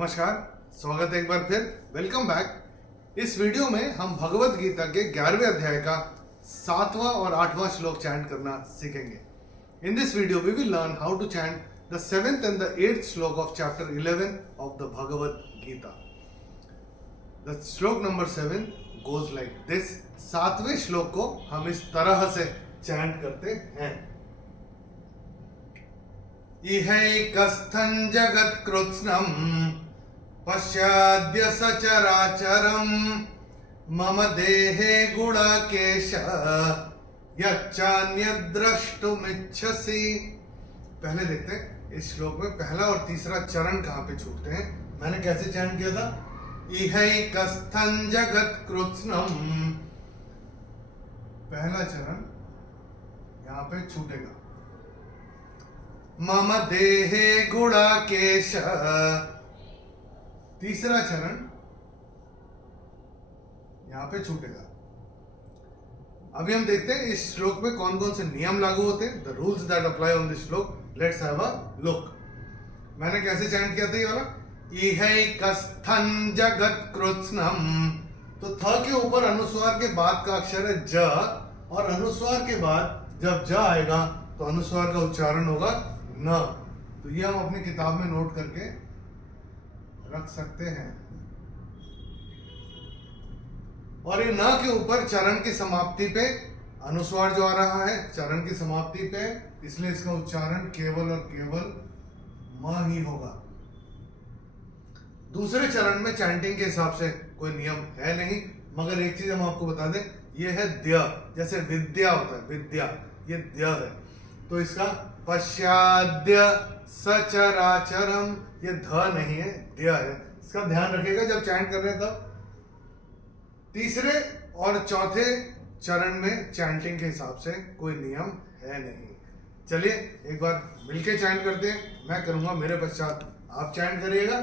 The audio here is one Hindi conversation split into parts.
नमस्कार, स्वागत है एक बार फिर। Welcome back. इस वीडियो में हम भगवत गीता के 11वें अध्याय का 7वां और 8वां श्लोक चैंट करना सीखेंगे। In this video we will learn how to chant the 7th and the 8th shloka of chapter 11 of the Bhagavad Gita. The shloka number 7 goes like this. 7वें श्लोक को हम इस तरह से चैंट करते हैं। इहैकस्थं जगत्कृत्स्नं पश्याद्य सचराचरं मम देहे गुणाकेश यच्चान्यद्द्रष्टुमिच्छसि। पहले देखते हैं इस श्लोक में पहला और तीसरा चरण कहाँ पे छूटते हैं। मैंने कैसे चैंट किया था? इहैकस्थं जगत्कृत्स्नं, पहला चरण यहाँ पे छूटेगा। मम देहे गुणाकेश, तीसरा चरण यहां पे छूटेगा। अभी हम देखते हैं इस श्लोक में कौन कौन से नियम लागू होते हैं, the rules that apply on this shloka. Let's have a look. मैंने कैसे चैंट किया था ये वाला? इहैकस्थं जगत्कृत्स्नं। तो थ के ऊपर अनुस्वार के बाद का अक्षर है ज, और अनुस्वार के बाद जब ज आएगा तो अनुस्वार का उच्चारण होगा न। तो ये हम अपनी किताब में नोट करके रख सकते हैं। और ये न के ऊपर चरण की समाप्ति पे अनुस्वार जो आ रहा है चरण की समाप्ति पे, इसलिए इसका उच्चारण केवल और केवल म ही होगा। दूसरे चरण में चैंटिंग के हिसाब से कोई नियम है नहीं, मगर एक चीज हम आपको बता दें, ये है द्य। जैसे विद्या होता है, विद्या, ये द्य है। तो इसका पश्चाद्य सचराचरम, ये ध नहीं है, द्य है। इसका ध्यान रखिएगा जब चैंट कर रहे हैं तब। तीसरे और चौथे चरण में चैंटिंग के हिसाब से कोई नियम है नहीं। चलिए एक बार मिलके चैंट करते हैं। मैं करूंगा, मेरे पश्चात आप चैंट करिएगा।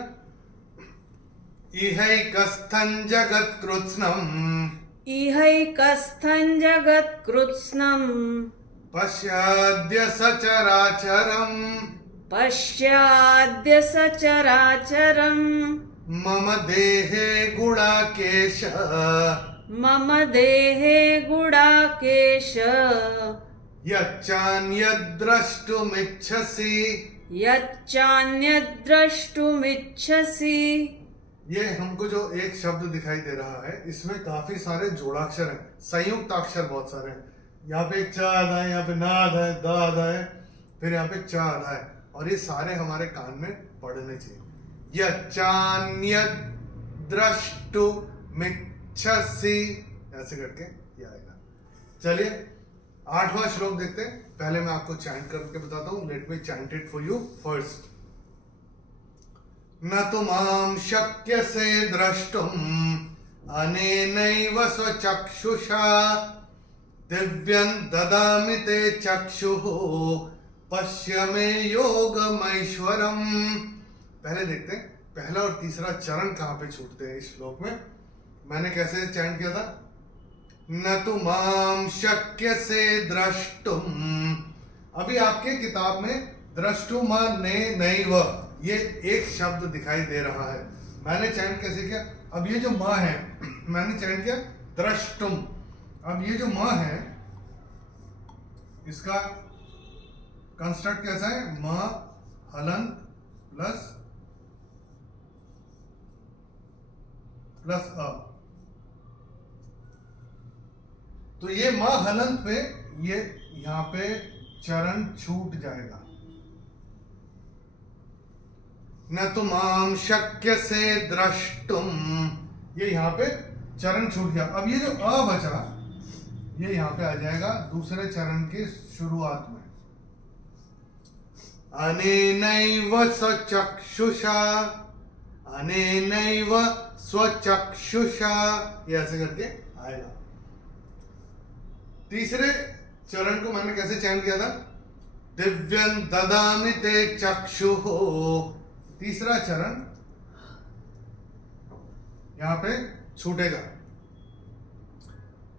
इहैकस्थं जगत्कृत्स्नं, इहैकस्थं जगत्कृत्स्नं पश्याद्य सचराचरं, पश्याद्य सचराचरं मम देहे गुणाकेश, मम देहे गुडाकेश यच्चान्यद्द्रष्टुमिच्छसि, यच्चान्यद्द्रष्टुमिच्छसि। ये हमको जो एक शब्द दिखाई दे रहा है इसमें काफी सारे जोड़ाक्षर हैं, संयुक्त अक्षर बहुत सारे हैं। यहाँ पे एक च आधा है, यहाँ पे ना आधा है, द आधा है, फिर यहाँ पे च आधा है, और ये सारे हमारे कान में पढ़ने चाहिए। यच्चान्यद्द्रष्टुमिच्छसि, ऐसे करके ये आएगा। चलिए 8वां श्लोक देखते हैं। पहले मैं आपको चैंट करके बताता हूँ। Let me chant it for you first. न तु मां शक्यसे द्रष्टुम् अनेनैव स्वचक्षुषा दिव्यं ददामि ते चक्षुः पश्य मे योगमैश्वरम्। पहले देखते हैं पहला और तीसरा चरण कहाँ पे छूटते हैं इस श्लोक में। मैंने कैसे चैंट किया था? न तु मां शक्यसे द्रष्टुम्। अभी आपके किताब में द्रष्टुम ने नैव, ये एक शब्द दिखाई दे रहा है। मैंने चैंट कैसे किया? अब ये जो म है मैंने चैंट किया द्रष्टुम। अब ये जो म है इसका कंस्ट्रक्ट कैसा है? म हलंत प्लस अ। तो ये म हलंत पे ये यहां पे चरण छूट जाएगा। न तु मां शक्यसे द्रष्टुम, ये यहाँ पे चरण छूट गया। अब ये जो अ बचा ये यहाँ पे आ जाएगा दूसरे चरण की शुरुआत में। अनेनैव स्वचक्षुषा, अनेनैव स्वचक्षुषा, ये ऐसे करके आएगा। तीसरे चरण को मैंने कैसे चैंट किया था? दिव्यं ददामि ते चक्षुः। तीसरा चरण यहां पे छूटेगा।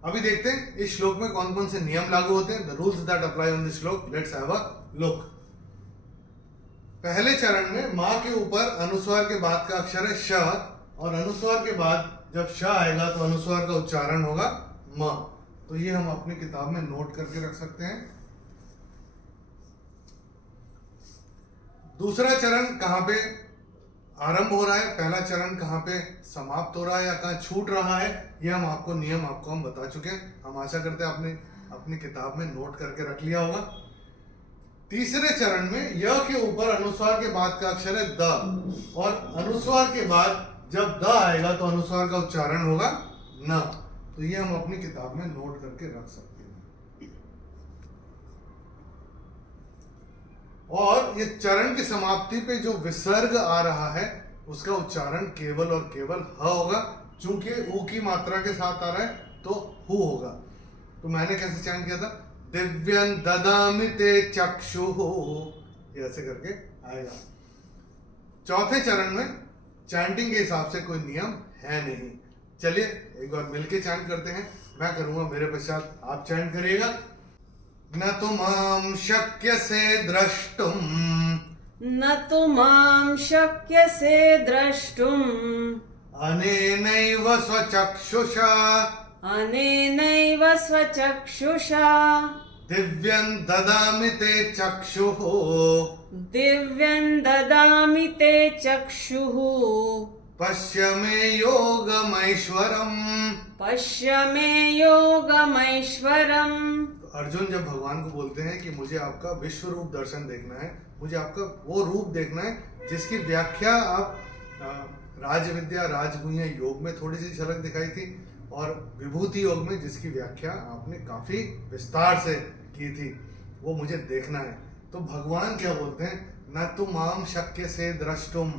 अभी देखते हैं इस श्लोक में कौन कौन से नियम लागू होते हैं, the rules that apply on this shloka. Let's have a look. पहले चरण में माँ के ऊपर अनुस्वार के बाद का अक्षर है श, और अनुस्वार के बाद जब श आएगा तो अनुस्वार का उच्चारण होगा म। तो ये हम अपनी किताब में नोट करके रख सकते हैं। दूसरा चरण कहाँ पे आरंभ हो रहा है, पहला चरण कहाँ पे समाप्त हो रहा है या कहाँ छूट रहा है, ये हम आपको नियम आपको हम बता चुके हैं। हम आशा करते हैं आपने अपनी किताब में नोट करके रख लिया होगा। तीसरे चरण में य के ऊपर अनुस्वार के बाद का अक्षर है द, और अनुस्वार के बाद जब द आएगा तो अनुस्वार का उच्चारण होगा न। तो ये हम अपनी किताब में नोट करके रख सकते हैं। और ये चरण की समाप्ति पे जो विसर्ग आ रहा है उसका उच्चारण केवल और केवल ह होगा। चूंकि ऊ की मात्रा के साथ आ रहा है तो हु होगा। तो मैंने कैसे चयन किया था, दिव्यं ददामि ते चक्षुः, ऐसे करके आएगा। चौथे चरण में चैंटिंग के हिसाब से कोई नियम है नहीं। चलिए एक बार मिलके चैंट करते हैं। मैं करूंगा, मेरे पश्चात आप चैंट करिएगा। न तो माम शक्यसे द्रष्टुम, न तु मां शक्यसे द्रष्टुम् अनेनैव स्वचक्षुषा, अनेनैव स्वचक्षुषा दिव्यं ददामि ते चक्षुः, दिव्यं ददामि ते चक्षुः पश्य मे योगमैश्वरम्। पश्य मे योगमैश्वरम्। अर्जुन जब भगवान को बोलते हैं कि मुझे आपका विश्व रूप दर्शन देखना है, मुझे आपका वो रूप देखना है जिसकी व्याख्या आप राज विद्या राजगुह्य योग में थोड़ी सी झलक दिखाई थी, और विभूति योग में जिसकी व्याख्या आपने काफी विस्तार से की थी, वो मुझे देखना है। तो भगवान क्या बोलते हैं, न तु माम शक्य से द्रष्टुम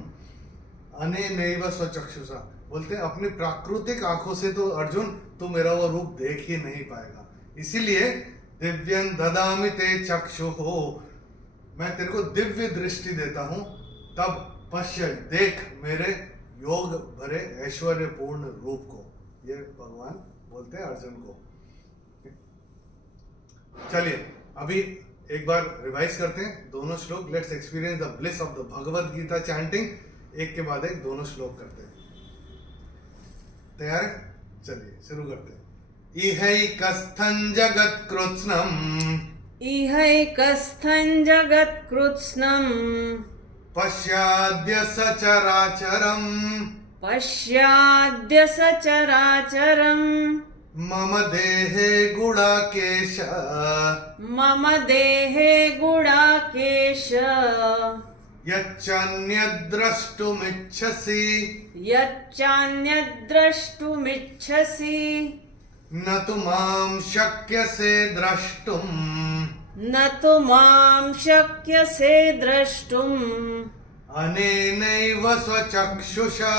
अनेनैव स्वचक्षुषा, बोलते हैं अपनी प्राकृतिक आंखों से तो अर्जुन तू मेरा वो रूप देख ही नहीं पाएगा। इसीलिए दिव्यं ददामि ते चक्षुः, मैं तेरे को दिव्य दृष्टि देता हूं, तब पश्य देख मेरे योग भरे ऐश्वर्यपूर्ण रूप को। ये भगवान बोलते हैं अर्जुन को। चलिए अभी एक बार रिवाइज करते हैं दोनों श्लोक। Let's experience the bliss of the Bhagavad Gita chanting. एक के बाद एक दोनों श्लोक करते हैं। तैयार है? चलिए शुरू करते हैं। इहैकस्थं जगत्कृत्स्नम्, इहैकस्थं जगत्कृत्स्नम् पश्याद्य सचराचरम्, पश्याद्य सचराचरम् मम देहे गुडाकेश, मम देहे गुडाकेश यच्चान्यद्द्रष्टुमिच्छसि, यच्चान्यद्द्रष्टुमिच्छसि न तु मां शक्यसे द्रष्टुम्, न तु मां शक्यसे द्रष्टुम् अनेनैव स्वचक्षुषा,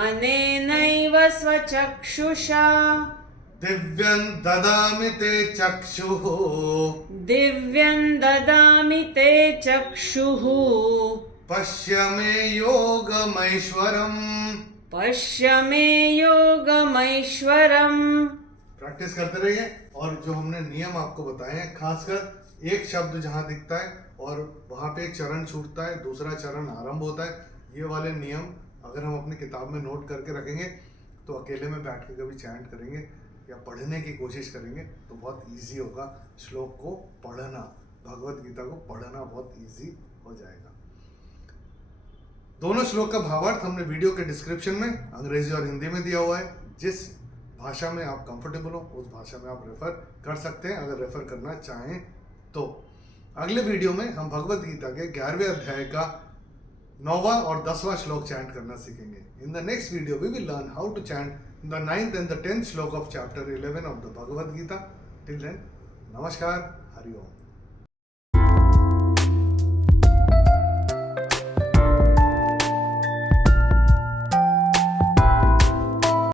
अनेनैव स्वचक्षुषा दिव्यं ददामि ते चक्षुः, दिव्यं ददामि ते चक्षुः पश्य मे योगमैश्वरम्। पश्य मे योगमैश्वरम्। प्रैक्टिस करते रहिए। और जो हमने नियम आपको बताए हैं, खासकर एक शब्द जहां दिखता है और वहां पे एक चरण छूटता है, दूसरा चरण आरंभ होता है, ये वाले नियम अगर हम अपनी किताब में नोट करके रखेंगे तो अकेले में बैठ के कभी चैंट करेंगे या पढ़ने की कोशिश करेंगे तो बहुत इजी होगा। श्लोक को पढ़ना, भगवत गीता को पढ़ना बहुत इजी हो जाएगा। दोनों श्लोक का भावार्थ हमने वीडियो के डिस्क्रिप्शन में अंग्रेजी और हिंदी में दिया हुआ है। जिस भाषा में आप कंफर्टेबल हो उस भाषा में आप रेफर कर सकते हैं, अगर रेफर करना चाहें तो। अगले वीडियो में हम भगवत गीता के 11वें अध्याय का 9वां और 10वां श्लोक चैंट करना सीखेंगे। In the next video we will learn how to chant the 9th and the 10th shloka of chapter 11 of the Bhagavad Gita. Till then, नमस्कार, हरि ओम।